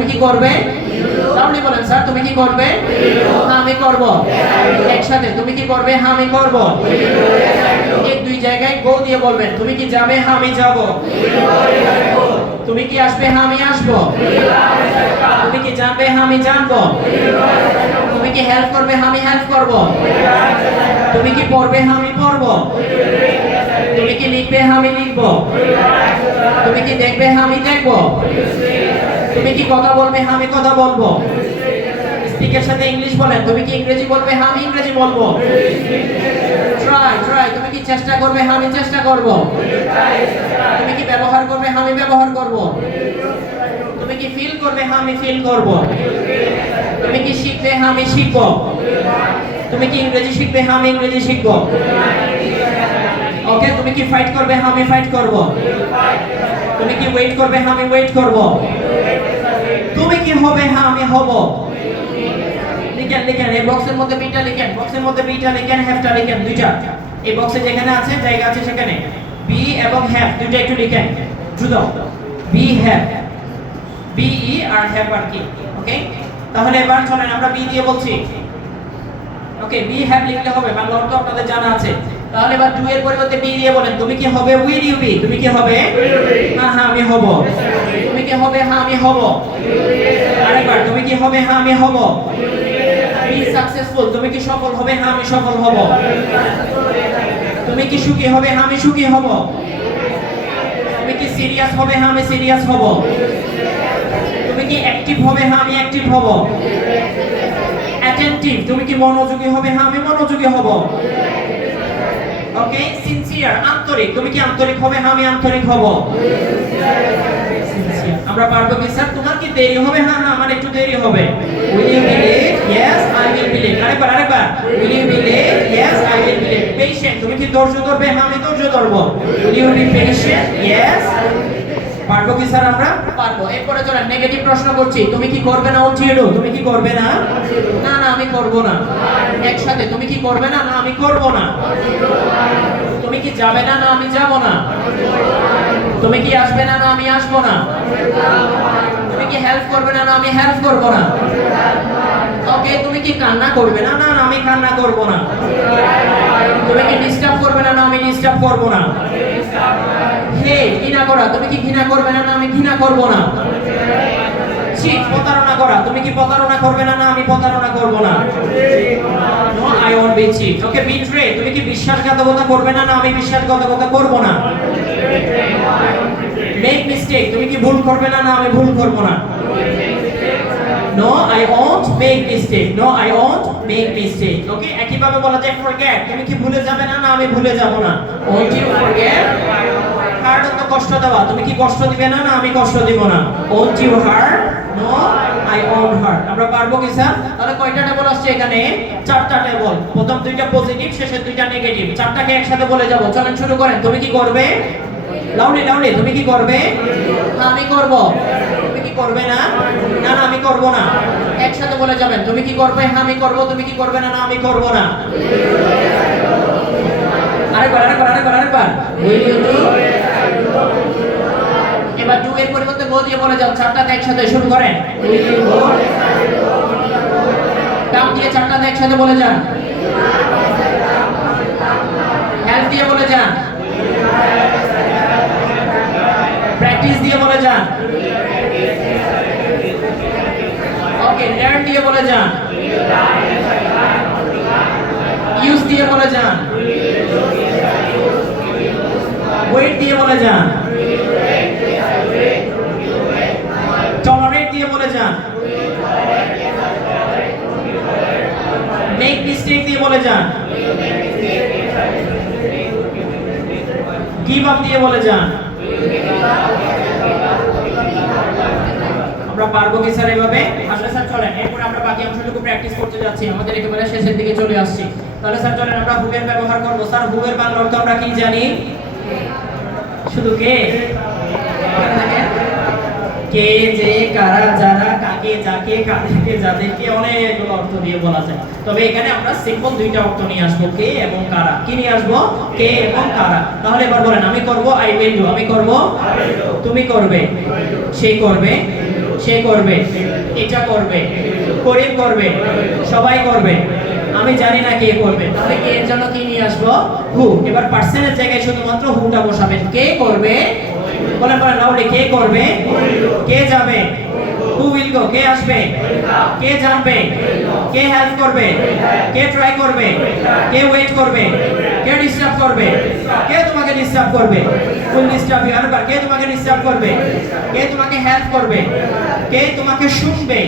তুমি কি করবে? লাউডলি বলেন স্যার, তুমি কি করবে? হ্যাঁ আমি করব। একসাথে তুমি কি করবে? হ্যাঁ আমি করব। এই দুই জায়গায় গো দিয়ে বলবেন। তুমি কি যাবে? হ্যাঁ আমি যাব। তুমি কি আসবে? হ্যাঁ আমি আসব। তুমি কি জানবে? হ্যাঁ আমি জানবো। তুমি কি হেল্প করবে? হ্যাঁ আমি হেল্প করব। তুমি কি পড়বে? হ্যাঁ আমি পড়ব। তুমি কি লিখবে? হ্যাঁ আমি লিখব। তুমি কি দেখবে? হ্যাঁ আমি দেখব। তুমি কি কথা বলবে? হ্যাঁ আমি কথা বলবো। স্পিকের সাথে ইংলিশ বলেন। তুমি কি ইংরেজি বলবে? হ্যাঁ আমি ইংরেজি বলবো। ট্রাই। তুমি কি চেষ্টা করবে? হ্যাঁ আমি চেষ্টা করব। তুমি কি ব্যবহার করবে? হ্যাঁ আমি ব্যবহার করব। তুমি কি ফিল করবে? হ্যাঁ আমি ফিল করব। তুমি কি শিখবে? হ্যাঁ আমি শিখব। তুমি কি ইংরেজি শিখবে? হ্যাঁ আমি ইংরেজি শিখব। ওকে, তুমি কি ফাইট করবে? হ্যাঁ আমি ফাইট করব। তুমি কি ওয়েট করবে? হ্যাঁ আমি ওয়েট করব। তুমি কি হবে? হ্যাঁ আমি হব। লিখেন এই বক্সের মধ্যে বিটা লিখেন। বক্সের মধ্যে বিটা লিখেন, হ্যাভটা লিখেন দুইটা। এই বক্সে যেখানে আছে জায়গা আছে সেখানে বি এবং হ্যাভ দুইটা একটু লিখেন দ্রুত। Be have, be E R have R কি। ওকে, তাহলে এবার চলেন আমরা বি দিয়ে বলছি। ওকে, বি হ্যাভ লিখলে হবে, বাংলা অর্থ আপনাদের জানা আছে। তাহলে এবার ডু এর পরিবর্তে বি দিয়ে বলেন। তুমি কি হবে? Will you be. তুমি কি হবে? হ্যাঁ হ্যাঁ আমি হব। তুমি কি হবে? হ্যাঁ আমি হব। আরেকবার, তুমি কি হবে? হ্যাঁ আমি হব। Be successful. তুমি কি সফল হবে? হ্যাঁ আমি সফল হব। তুমি কি সুখী হবে? হ্যাঁ আমি সুখী হব। তুমি কি সিরিয়াস হবে? হ্যাঁ আমি সিরিয়াস হব। তুমি কি অ্যাক্টিভ হবে? হ্যাঁ আমি অ্যাক্টিভ হব। অ্যাটেনটিভ। তুমি কি মনোযোগী হবে? হ্যাঁ আমি মনোযোগী হব। ওকে, সিনসিয়ার। আন্তরিক। তুমি কি আন্তরিক হবে? হ্যাঁ আমি আন্তরিক হব। আমরা পারবো কি স্যার? তোমার কি দেরি হবে? হ্যাঁ হ্যাঁ আমার একটু দেরি হবে। Will you be late? Yes I will be late. আরেকবার। Will you be late? Yes I will be late. Patient. তুমি কি ধৈর্য ধরবে? হ্যাঁ আমি ধৈর্য ধরব। Will you be patient? Yes. পারবো কি স্যার? আমরা পারবো। এরপরে চলেন নেগেটিভ প্রশ্ন করছি। তুমি কি করবে না? Won't you do. তুমি কি করবে না? না না আমি করব না। একসাথে তুমি কি করবে না? না আমি করব না। তুমি কি যাবে না? না আমি যাব না। তুমি কি আসবে না? না আমি আসবো না। তুমি কি হেল্প করবে না? না আমি হেল্প করব না। ওকে, তুমি কি কান্না করবে না? না না আমি কান্না করব না। তুমি কি ডিস্টার্ব করবে না? না আমি ডিস্টার্ব করব না। হে, ঘৃণা করা। তুমি কি ঘৃণা করবে না? না আমি ঘৃণা করব না। চিট, প্রতারণা করা। তুমি কি প্রতারণা করবে না? না আমি প্রতারণা করব না। No I won't be cheat. Okay, betray. তুমি কি বিশ্বাসঘাতকতা করবে না? না আমি বিশ্বাসঘাতকতা করব না। Make mistake. তুমি কি ভুল করবে না? না আমি ভুল করব না। No I won't make mistake. No I won't make mistake. Okay, একই ভাবে বলা যায় ফরগেট। তুমি কি ভুলে যাবে না? না আমি ভুলে যাব না। Won't you forget? হার্ট অর্থ কষ্ট দেওয়া। তুমি কি কষ্ট দিবে না? না আমি কষ্ট দিব না। Won't you hurt? No I won't hurt. আমরা পারবো কি স্যার? তাহলে কয়টা টেবল আসছে এখানে? চারটা টেবল। প্রথম দুইটা পজিটিভ, শেষের দুইটা নেগেটিভ। চারটাকে একসাথে বলে যাব। চলেন শুরু করেন। তুমি কি করবে? লাউডলি। তুমি কি করবে? হ্যাঁ আমি করব। তুমি কি করবে না? না না আমি করব না। একসাথে বলে যাবেন। তুমি কি করবে? হ্যাঁ আমি করব। তুমি কি করবে না? না আমি করব না। আরেকবার। Will you do? এবার ডু এর পরিবর্তে গো দিয়ে বলে যাও। চারটাতে একসাথে শুরু করেন। Will you go? কাম দিয়ে চারটাতে একসাথে বলে যান। হেল্প দিয়ে বলে যান। প্র্যাকটিস দিয়ে বলে যান। ওকে, লার্ন দিয়ে বলে যান। ইউজ দিয়ে বলে যান। ওয়েট দিয়ে বলে যান। টলারেট দিয়ে বলে যান। মেক মিস্টেক দিয়ে বলে যান। গিভ আপ দিয়ে বলে যান। আমরা পারবো কি স্যার এভাবে? আসলে স্যার চলেন এরপর আমরা বাকি অংশটুকু প্র্যাকটিস করতে যাচ্ছি। আমাদের একেবারে শেষের দিকে চলে আসছি। তাহলে স্যার চলেন আমরা হুবের ব্যবহার করব। স্যার হুবের বাংলা অর্থ আমরা কি জানি? শুধু কে? কে, যে, কারা, যারা, কাকে, যাকে, কাদেরকে, যাদেরকে, অনেকগুলো অর্থ দিয়ে বলা যায়। তবে এখানে আমরা সিম্পল দুইটা অর্থ নিয়ে আসবো, কে এবং কারা। কি নিয়ে আসবো? কে এবং কারা। তাহলে এবার বলেন, আমি করব, আই উইল ডু। আমি করব, তুমি করবে, সে করবে, সে করবে, এটা করবে, করিম করবে, সবাই করবে, আমি জানি না কে করবে। তাহলে কে এর জন্য কি নিয়ে আসবো? হু। এবার পার্সনের জায়গায় শুধুমাত্র হুটা বসাবেন। কে করবে? বলেন বলেন লাউডলি, কে করবে? কে যাবে? Who will go. কে আসবে? কে জানবে? কে হেল্প করবে? কে ট্রাই করবে? কে ওয়েট করবে? কে ডিস্টার্ব করবে? কে তোমাকে ডিস্টার্ব করবে? Will disturb you. আরেকবার, কে তোমাকে ডিস্টার্ব করবে? কে তোমাকে হেল্প করবে? কে তোমাকে শুনবে?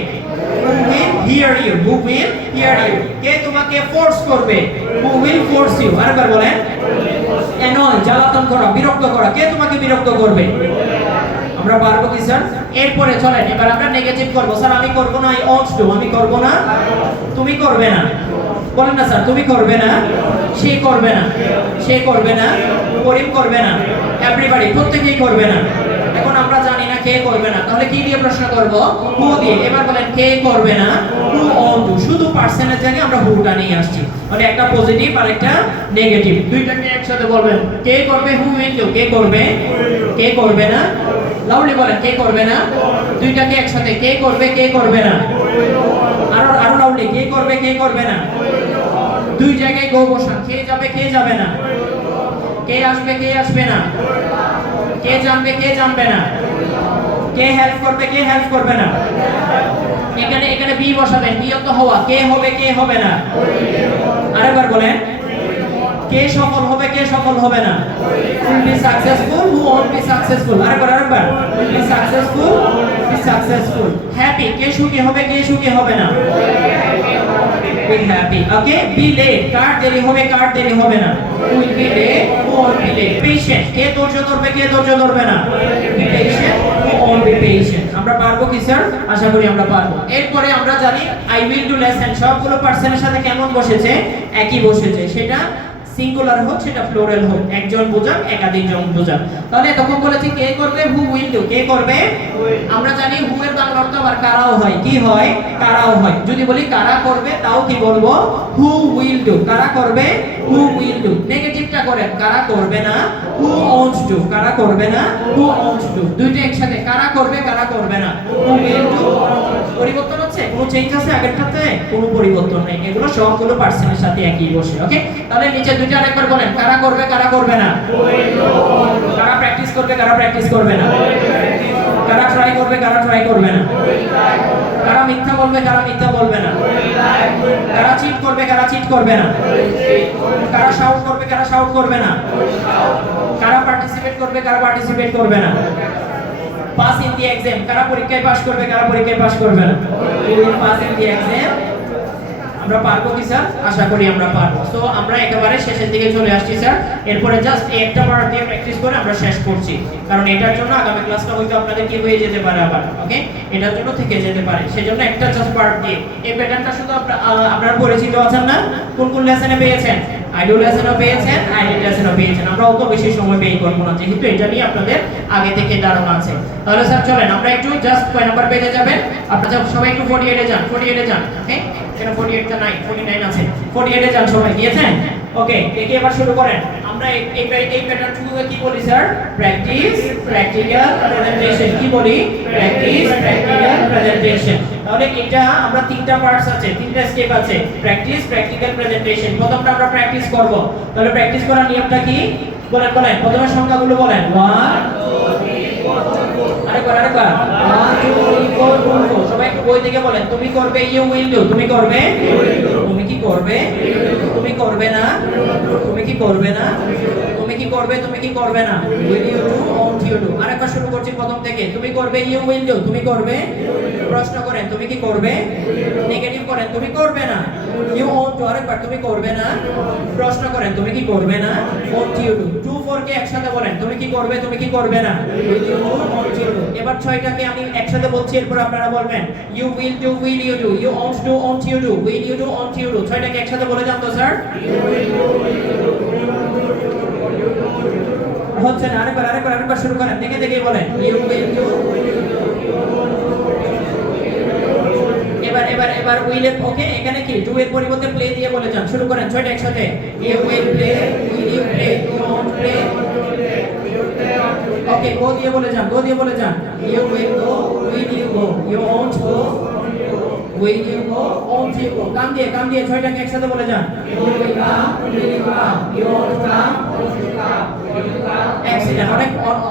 Who will hear you? Who will hear you? কে তোমাকে ফোর্স করবে? Who will force you? আরেকবার বলেন। annoy, জ্বালাতন করা, বিরক্ত করা, কে তোমাকে বিরক্ত করবে? আমরা পারবো কি স্যার? এরপরে চলেন এবার আমরা নেগেটিভ করব। স্যার আমি করব না, আই ওন্ট ডু। আমি করব না, তুমি করবে না। বলেন না স্যার, তুমি করবে না, সে করবে না, সে করবে না, করিম করবে না, এভরিবডি, প্রত্যেকেই করবে না। এখন আমরা জানি না কে করবে না, তাহলে কি দিয়ে প্রশ্ন করব? হু দিয়ে। এবার বলেন কে করবে না? হু ওন্ট ডু। শুধু পার্সনের জায়গায় আমরা হুটা নিয়ে আসছি, মানে একটা পজিটিভ আর একটা নেগেটিভ, দুইটাকে একসাথে বলবেন। কে করবে? Who will do. কে করবে? কে করবে না? লাউডলি বলেন, কে করবে না? দুইটাকে একসাথে, কে করবে? কে করবে না? আরো আরো লাউডলি, কে করবে? কে করবে না? দুই জায়গায় গো বসান। কে যাবে? কে যাবে না? কে আসবে? কে আসবে না? কে জানবে? কে জানবে না? কে হেল্প করবে? কে হেল্প করবে না? এখানে এখানে বি বসাবেন। বি অর্থ হওয়া। কে হবে? কে হবে না? আরেকবার বলেন, কে সফল হবে? কে সফল হবে না? will be successful, who won't be successful? আরেকবার will be successful, be successful. happy, কে সুখী হবে? কে সুখী হবে না? be happy. okay, be late, কার দেরি হবে? কার দেরি হবে না? who will be late, who won't be late. patient, কে ধৈর্য ধরবে? কে ধৈর্য ধরবে না? be patient, who won't be patient. আমরা পারবো কি স্যার? আশা করি আমরা পারবো। এরপরে আমরা জানি I will do lesson সবগুলো পার্সনের সাথে কেমন বসেছে? একই বসেছে। সেটা সিঙ্গুলার হোক, সেটা প্লুরাল হোক, একজন বোঝাক, একাধিক জন বোঝাক। তাহলে তখন বলেছি কে করবে? Who will do. কে করবে? আমরা জানি হু এর বাংলা অর্থ আবার কারাও হয়। কি হয়? কারাও হয়। যদি বলি কারা করবে, তাও কি বলবো? Who will do. কারা করবে? Who will do. নেগেটিভটা করেন, কারা করবে না? হু ওন্ট ডু। কারা করবে না? হু ওন্ট ডু। দুইটা একসাথে, কারা করবে? কারা করবে না? Who will do. পরিবর্তন হচ্ছে? কোনো চেঞ্জ আছে আগেরটাতে? কোনো পরিবর্তন নেই। এগুলো সবগুলো পার্সনের সাথে একই বসে। ওকে, তাহলে নিচে দুইটা আরেকবার বলেন। কারা করবে? কারা করবে না? কারা প্র্যাকটিস করবে? কারা প্র্যাকটিস করবে না? কারা ট্রাই করবে? কারা ট্রাই করবে না? কারা মিথ্যা বলবে? কারা মিথ্যা বলবে না? কারা চিট করবে? কারা চিট করবে না? কারা শাউট করবে? কারা শাউট করবে না? কারা পার্টিসিপেট করবে? কারা পার্টিসিপেট করবে না? পাস ইন দি এক্সাম, কারা পরীক্ষায় পাস করবে? কারা পরীক্ষায় পাস করবে না? We will pass in the exam. আমরা পারবো কি স্যার? আশা করি আমরা পারবো। সো আমরা একেবারে শেষের দিকে চলে আসছি স্যার। এরপরে জাস্ট একটা পার্ট দিয়ে প্র্যাকটিস করে আমরা শেষ করছি, কারণ এটার জন্য আগামী ক্লাসটা হয়তো আপনাদের কি হয়ে যেতে পারে আবার। ওকে, এটার জন্য থেকে যেতে পারে, সেজন্য একটা জাস্ট পার্ট দিয়ে। এই প্যাটার্নটা শুধু আপনারা পরিচিত আছেন না? কোন কোন লেসনে পেয়েছেন? আইডল লেসনও পেয়েছেন, আইডি লেসনও পেয়েছেন। আমরা অত বেশি সময় ব্যয় করব না, যেহেতু এটা নিয়ে আপনাদের আগে থেকে ধারণা আছে। তাহলে স্যার চলেন আমরা একটু জাস্ট কয় নাম্বার পেজে যাবেন? আপনারা সবাই একটু 48 এ যান, 48 এ যান। ওকে, এখানে 48 টা নাই, 49 আছে। 48 এ যান সবাই, গিয়েছেন? ওকে, দেখি এবার শুরু করেন। আমরা এই প্যাটার্নটুকুকে কি বলি স্যার? Practice, practical, presentation. কি বলি? Practice, practical, presentation. তাহলে এটা আমরা তিনটা পার্টস আছে, তিনটা স্টেপ আছে। Practice, practical, presentation. প্রথমটা আমরা প্র্যাকটিস করব। তাহলে প্র্যাকটিস করার নিয়মটা কি? বলেন বলেন, প্রথমে সংখ্যাগুলো বলেন। 1 আরেকবার 1 2 3 4 2 4। সবাই একটু বই থেকে বলেন। তুমি করবে, ইউ উইল ডু। তুমি করবে, তুমি কি করবে? তুমি করবে না, তুমি কি করবে না? তুমি কি করবে? তুমি কি করবে না? Will you do, won't you do. আরেকবার শুরু করছি প্রথম থেকে। তুমি করবে, ইউ উইল ডু। তুমি করবে, প্রশ্ন করেন, তুমি কি করবে? নেগেটিভ করেন, তুমি করবে না। You won't do. আরেকবার, তুমি করবে না, প্রশ্ন করেন, তুমি কি করবে না? Won't you do. 2 4 কে একসাথে বলেন। তুমি কি করবে? তুমি কি করবে না? Will you do, won't you do. এবার 6টাকে আমি একসাথে বলছি, এরপর আপনারা বলবেন। You will do, will you do. You won't do, won't you do. Will you do, won't you do. 6টাকে একসাথে বলে যান তো স্যার। হচ্ছে না। আরেকবার শুরু করেন, দেখে দেখে বলেন। You will do. এবার উইল এর, ওকে, এখানে কি 2 এর পরিবর্তে প্লে দিয়ে বলে যান। শুরু করেন 6টা একসাথে। You will play, will you play, you won't play, okay go দিয়ে বলে যান, গো দিয়ে বলে যান। You will go, will you go, you won't go, will you go, won't you go. Come দিয়ে ছয়টাকে একসাথে বলে যান। You will come, will you come, you won't come, won't you come, will you come. Excellent,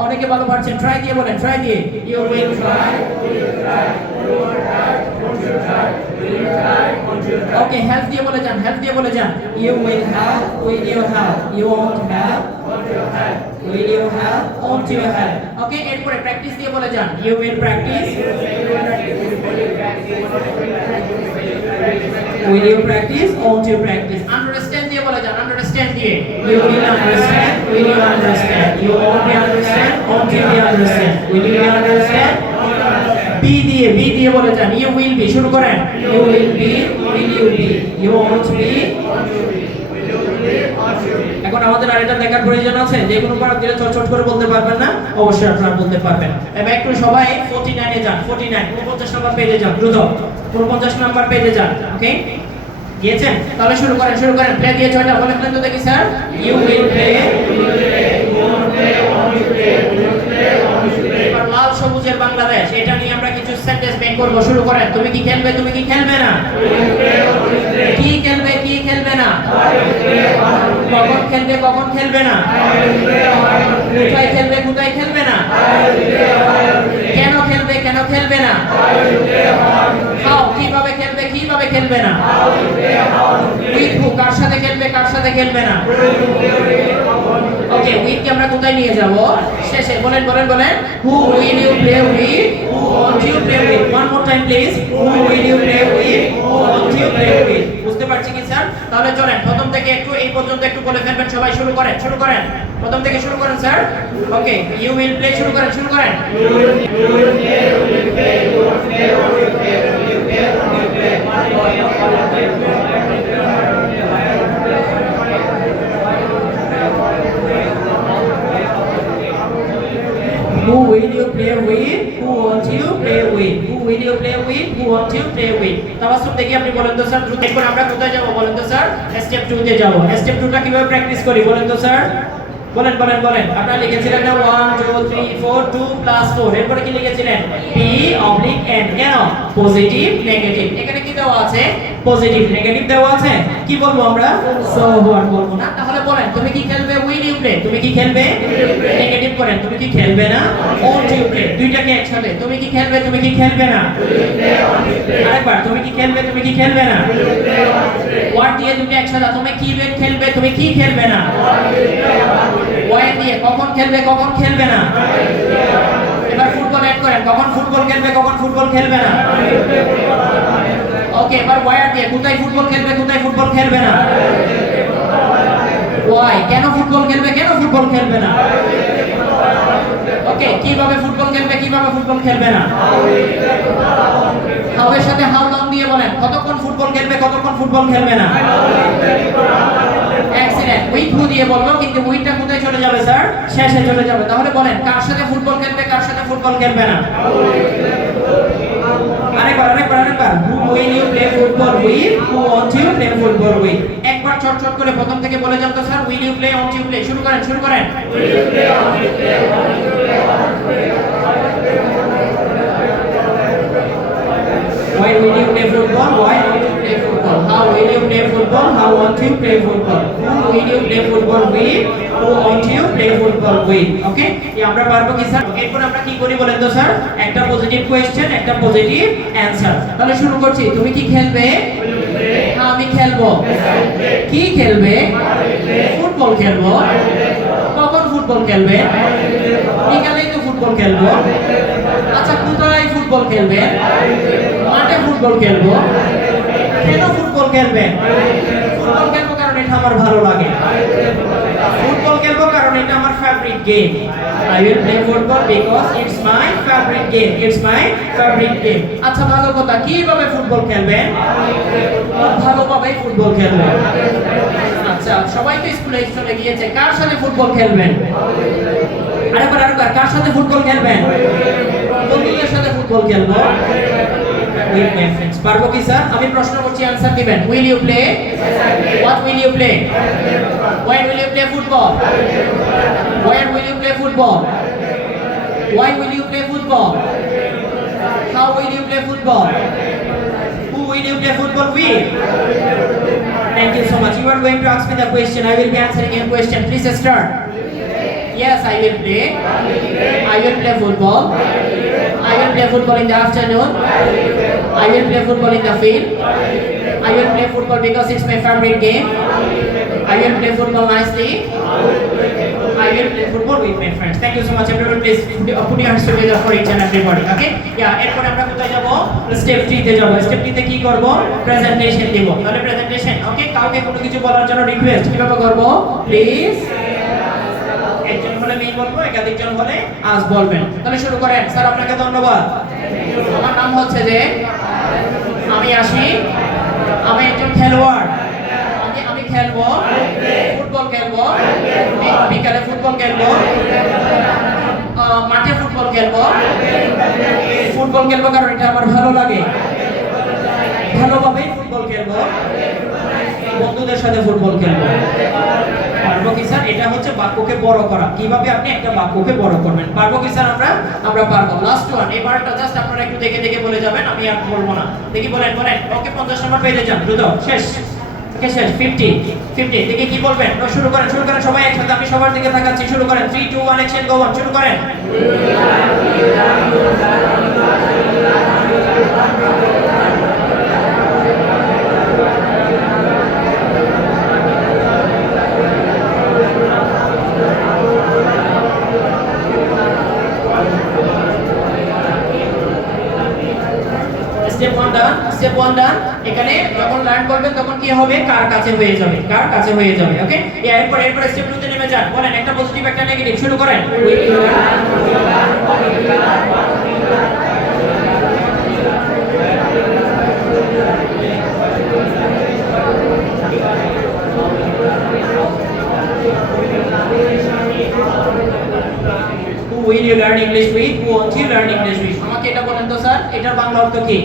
অনেকে ভালো পারছেন। Try দিয়ে বলেন, ট্রাই দিয়ে। You will try, will you try, you won't try, won't you try, will you try, won't you try. Okay help দিয়ে বলে যান, help দিয়ে বলে যান। You will help, will you help, you won't help, won't you help, will you help, won't you help. Okay এরপরে practice দিয়ে বলে যান। You will practice, will you practice, won't you practice. Understand দিয়ে বলে যান, understand দিয়ে। You will understand, will you understand, you won't be understand, won't you be understand, will you be understand. be দিয়ে বলে যান। You will be, শুরু করেন। You will be, will you be, you won't be, এখন আমাদের আরেকটা দেখার প্রয়োজন আছে যে কোনো পারা দিলে চট করে বলতে পারবেন না, অবশ্যই আপনারা বলতে পারবেন। এবার একটু সবাই 49 এ যান, 49 49 নাম্বার পেজে যান, দ্রুত 49 নাম্বার পেজে যান। ওকে গিয়েছেন? তাহলে শুরু করেন। প্লে দিয়ে ছয়টা বলে ফেলেন তো দেখি স্যার। ইউ উইল প্লে, এবার লাল সবুজের বাংলাদেশ, এটা নিয়ে আমরা কিছু সেন্টেন্স মেক করব। শুরু করেন। তুমি কি খেলবে, তুমি কি খেলবে না? কি খেলবে, কি খেলবে না? কখন খেলবে, কখন খেলবে না? কোথায় খেলবে, কোথায় খেলবে না? কেন খেলবে, কেন খেলবে না? হাউ, কিভাবে খেলবে, কিভাবে খেলবে না? উইথ হু, কার সাথে খেলবে, কার সাথে খেলবে না? ওকে উইথ কে আমরা কোথায় নিয়ে যাব? শেষে বলেন। Who will you play with, who want you play with. One more time please. Who will you play with, who want you play with. বুঝতে পারছি কি স্যার? তাহলে চলেন প্রথম থেকে একটু এই পর্যন্ত একটু বলে ফেলবেন সবাই। শুরু করেন। প্রথম থেকে শুরু করেন sir. Okay you will play, শুরু করেন। You will play, you will play, you will play, you will play, you will play, you will play, you will play. Who will you play with? Who won't you play with? Who will you play with? Who won't you play with? Tabassum দেখি আপনি বলেন তো sir. দ্রুত এখন আমরা কোথায় যাব বলেন তো স্যার? স্টেপ 2 তে যাব। স্টেপ 2 টা কিভাবে প্র্যাকটিস করি বলেন তো স্যার? বলেন। আপনারা লিখেছিলেন না 1 2 3 4 2 প্লাস 4। এরপরে কি লিখেছিলেন? P oblique N। কেন? Positive negative. এখানে কি দেওয়া আছে? পজিটিভ নেগেটিভ দেওয়া আছে। কি বলবো আমরা? সো আর বলবো না। তাহলে বলেন তুমি কি খেলবে? Will you play. তুমি কি খেলবে? নেগেটিভ করেন। তুমি কি খেলবে না? Won't you play. দুইটাকে একসাথে। তুমি কি খেলবে? তুমি কি খেলবে না? আরেকবার। তুমি কি খেলবে? তুমি কি খেলবে না? ওয়ার্ড দিয়ে দুটো একসাথে। তুমি কি খেলবে? তুমি কি খেলবে না? ওয়াই দিয়ে কখন খেলবে, কখন খেলবে না? এবার ফুটবল অ্যাড করেন। কখন ফুটবল খেলবে, কখন ফুটবল খেলবে না? ওকে এবার ওয়াই দিয়ে কোথায় ফুটবল খেলবে, কোথায় ফুটবল খেলবে না? ওয়াই কেন ফুটবল খেলবে, কেন ফুটবল খেলবে না? ওকে কিভাবে ফুটবল খেলবে, কিভাবে ফুটবল খেলবে না? হাউ এর সাথে হাউ লং দিয়ে বলেন। কতক্ষণ ফুটবল খেলবে, কতক্ষণ ফুটবল খেলবে না? এক্সিলেন্ট। উইথ হু দিয়ে বলবো, কিন্তু উইথটা কোথায় চলে যাবে স্যার? শেষে চলে যাবে। তাহলে বলেন কার সাথে ফুটবল খেলবে, কার সাথে ফুটবল খেলবে না? আরেকবার। Who will you play football with, who want you play football with. একবার চট করে প্রথম থেকে বলে যান তো স্যার। Will you play, want you play. শুরু করেন। Will you play, want you play, want you play, want you play. Why will you play football? Why don't you play football? How will you play football? How won't you play football? Who will you play football with? Who won't you play football with? Okay? এই আমরা পারবো কি sir? এরপর আমরা কি করি বলেন তো স্যার? একটা পজিটিভ কোশ্চেন, একটা পজিটিভ অ্যানসার। তাহলে শুরু করছি। তুমি কি খেলবে? হ্যাঁ আমি খেলবো। কি খেলবে? ফুটবল খেলবো। কখন ফুটবল খেলবে? বিকালেই তো ফুটবল খেলবো। আচ্ছা কোথায় ফুটবল খেলবে? মাঠে ফুটবল খেলবো। কেন ফুটবল খেলবে? ফুটবল খেলবো কারণ এটা আমার ভালো লাগে। ফুটবল খেলবো কারণ এটা আমার favourite game. I will play football because it's my favorite game. It's my favorite game. আচ্ছা ভালো কথা। কিভাবে ফুটবল খেলবেন? ভালোভাবে ফুটবল খেলবেন। আচ্ছা সবাই তো স্কুলে চলে গিয়েছে। কার সাথে ফুটবল খেলবেন? আরেকবার। কার সাথে ফুটবল খেলবেন? বন্ধুদের সাথে ফুটবল খেলবো। With my friends. পারবো কি স্যার? আমি প্রশ্ন করছি, आंसर দিবেন। Will you play? What will you play? When will you play football? Where will you play football? Why will you play football? How will you play football? Who will you play football with? Thank you so much. You are going to ask me the question. I will be answering your question. Please start. Yes, I will play. I will play football. I will play football in the afternoon. I will play football in the field. I will play football because it's my favorite game. I will play football nicely. I will play football with my friends. Thank you so much. Everyone, please put your hands together for each and everybody. Okay? Yeah. এরপর আমরা কোথায় যাব? Step 3 তে যাব। Step 3 তে কি করব? Presentation দেব। তাহলে প্রেজেন্টেশন, ওকে? কাউকে কোনো কিছু বলার জন্য রিকোয়েস্ট কিভাবে করব? প্লিজ একজন হলে মেই বলবো, একাধিকজন হলে আজ বলবেন। তাহলে শুরু করেন। স্যার আপনাকে ধন্যবাদ। আমার নাম হচ্ছে যে আমি আসি, আমি একজন খেলোয়াড়, আমি খেলবো, ফুটবল খেলবো, বিকালে ফুটবল খেলবো, মাঠে ফুটবল খেলবো। ফুটবল খেলবো কারণ এটা আমার ভালো লাগে, ভালোভাবেই ফুটবল খেলবো, বন্ধুদের সাথে ফুটবল খেলবো। পারবো কি স্যার? এটা হচ্ছে বাক্যকে বড় করা। কিভাবে আপনি একটা বাক্যকে বড় করবেন? পারবো কি স্যার? আমরা পারবো। লাস্ট ওয়ান, এই পার্টটা জাস্ট আপনারা একটু দেখে দেখে বলে যাবেন, আমি আর বলবো না। দেখি বলেন। ওকে, 50 নম্বর পেয়ে যান দ্রুত। শেষ। ওকে, শেষ। 50 দেখি কি বলবেন। শুরু করেন সবাই একসাথে। আমি সবার দিকে তাকাচ্ছি। শুরু করেন। 3 2 1 অ্যাকশন, গো অন। শুরু করেন। স্টেপ 1 ডান। এখানে যখন লার্ন করবেন তখন কি হবে? কার কাছে হয়ে যাবে, ওকে? এরপর স্টেপ 2 তে নেমে যান। বলেন একটা পজিটিভ একটা নেগেটিভ। শুরু করেন। Who will you learn English with? Who won't you learn English with? আমাকে এটা বলেন তো স্যার, এটার বাংলা অর্থ কি?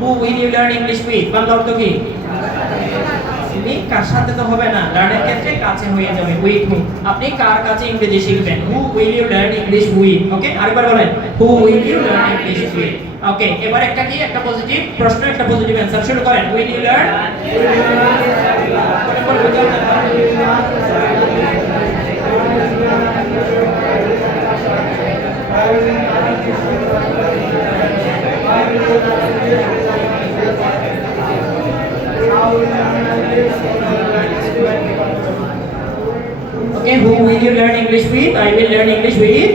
Who will you learn English with? Bangla অর্থ কি? আপনি কার সাথে তো হবে না, লার্নের ক্ষেত্রে কাছে হয়ে যাবে। with who, আপনি কার কাছে ইংরেজি শিখবেন? Who will you learn English with? ওকে, আরেকবার বলেন। Who will you learn English with? ওকে, এবার একটা পজিটিভ প্রশ্ন, একটা পজিটিভ অ্যানসার। শুরু করেন। Will you learn? Okay, who will you learn English with? I will learn English with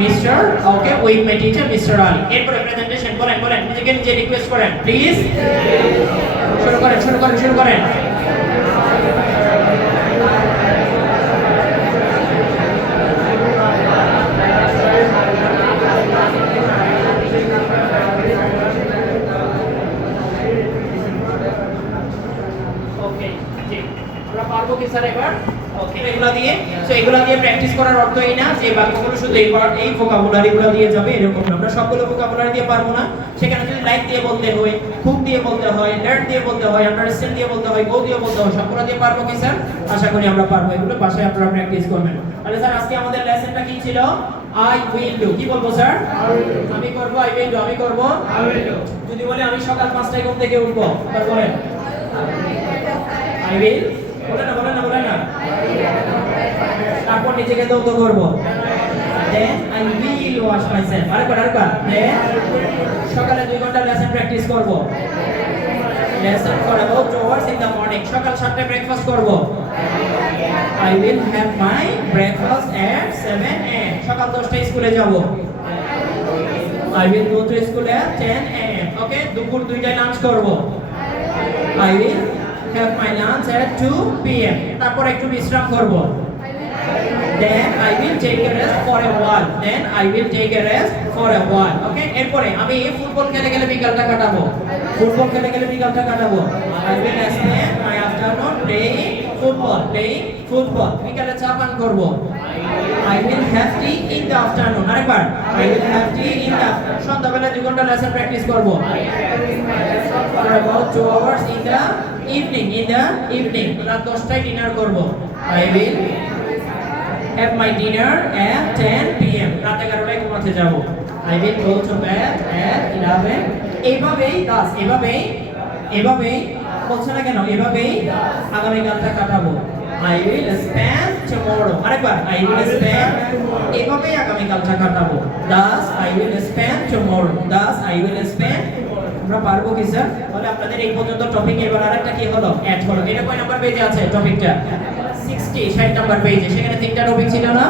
Mr. Okay, with my teacher Mr. Ali. এরপরে presentation বলেন নিজেকে নিজে রিকোয়েস্ট করেন প্লিজ। শুরু করেন। ওকে, জি, আমরা পারবো কি স্যার এবার? ওকে, এগুলা দিয়ে প্র্যাকটিস করার অর্থ এই না যে বাক্যগুলো শুধু এই ভোকাবুলারিগুলো দিয়ে যাবে, এরকম না। আমরা সবগুলো ভোকাবুলারি দিয়ে পারবো না। সেখানে যদি লাইক দিয়ে বলতে হয়, খুব দিয়ে বলতে হয়, লার্ন দিয়ে বলতে হয়, আন্ডারস্ট্যান্ড দিয়ে বলতে হয়, গো দিয়ে বলতে হয়, সবগুলো দিয়ে পারবো কি স্যার? আশা করি আমরা পারবো। এগুলো বাসায় আপনারা প্র্যাকটিস করবেন। তাহলে স্যার আজকে আমাদের লেসনটা কি ছিল? I will do। কি বলবো স্যার? আমি করব। I will do। আমি করব। যদি বলে আমি সকাল 5টায় ঘুম থেকে উঠবো, তারপর বলেন I will। বলেন না। তারপর নিজেকে দৌত করব। Then I will wash myself। আরেকবার। Then সকালে 2 ঘন্টা লেসন প্র্যাকটিস করব। লেসন করাবো towards in the morning। সকাল 7টায় ব্রেকফাস্ট করব। I will have my breakfast at 7 am। সকাল 10টায় স্কুলে যাব। I will go to school at 10 am। ওকে, দুপুর 2টায় লাঞ্চ করব। I will have my lunch at 2 pm। তারপর একটু বিশ্রাম করব। Then I will take a rest for a while। ওকে, এরপরে আমি ফুটবল খেলে গেলে বিকালটা কাটাবো। I will spend my afternoon playing football। বিকালে চা পান করব। I will have tea in the afternoon। আরেকবার। I will have tea in the afternoon। সন্ধ্যাবেলা 2 ঘন্টা লেসন প্র্যাকটিস করব। For about 2 hours in the evening। রাত 10টায় ডিনার করব। I will have my dinner at 10 pm। রাত 11টায় ঘুমাতে মাঠে যাব I will go to bed at 11 এইভাবেই দাস এভাবেই বলছ না কেন এভাবেই আগামীকালটা কাটাবো I will spend tomorrow আরেকবার I will spend এভাবেই আগামীকালটা কাটাবো Das I will spend tomorrow Das I will spend আমরা পারবো কি স্যার তাহলে আপনাদের এই পর্যন্ত টপিক এবার আরেকটা কি হলো অ্যাড হলো এটা কয় নাম্বার পেজে আছে টপিকটা 60 নাম্বার পেজে সেখানে তিনটা টপিক ছিল না